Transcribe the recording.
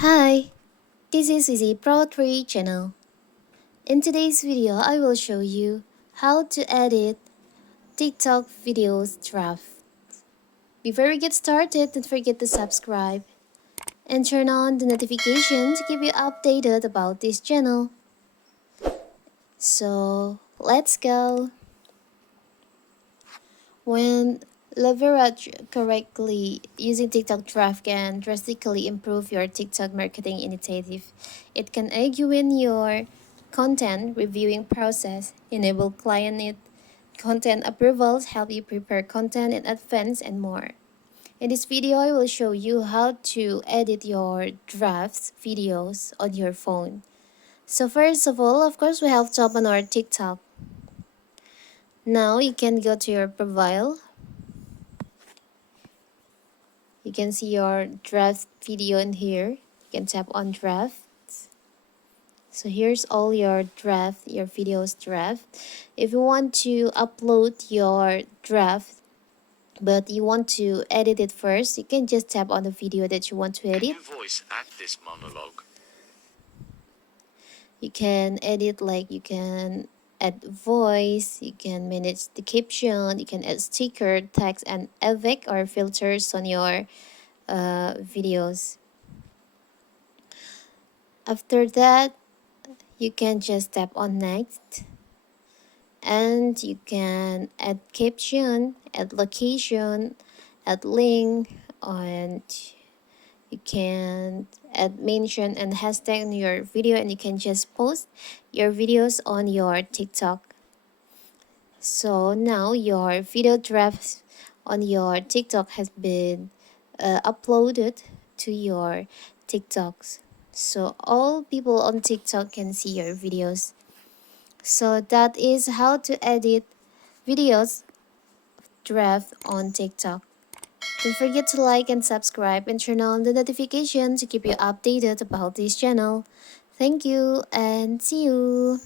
Hi, this is Easy Pro 3 channel. In today's video, I will show you how to edit TikTok videos draft. Before we get started, don't forget to subscribe and turn on the notification to keep you updated about this channel. So, let's go. When leveraged correctly, using TikTok draft can drastically improve your TikTok marketing initiative. It can aid you in your content reviewing process, enable client content approvals, help you prepare content in advance, and more. In this video, I will show you how to edit your drafts videos on your phone. So first of all, of course, we have to open our TikTok. Now you can go to your profile. You can see your draft video in here. You can tap on draft. So here's all your draft, your videos draft. If you want to upload your draft, but you want to edit it first, you can just tap on the video that you want to edit. Can you voice act this monologue? You can edit, like you can add voice, you can manage the caption, you can add sticker, text, and effect or filters on your videos. After that, you can just tap on next, and you can add caption, add location, add link, and you can add mention and hashtag in your video, and you can just post your videos on your TikTok. So now your video draft on your TikTok has been uploaded to your TikToks. So all people on TikTok can see your videos. So that is how to edit videos draft on TikTok. Don't forget to like and subscribe and turn on the notification to keep you updated about this channel. Thank you and see you.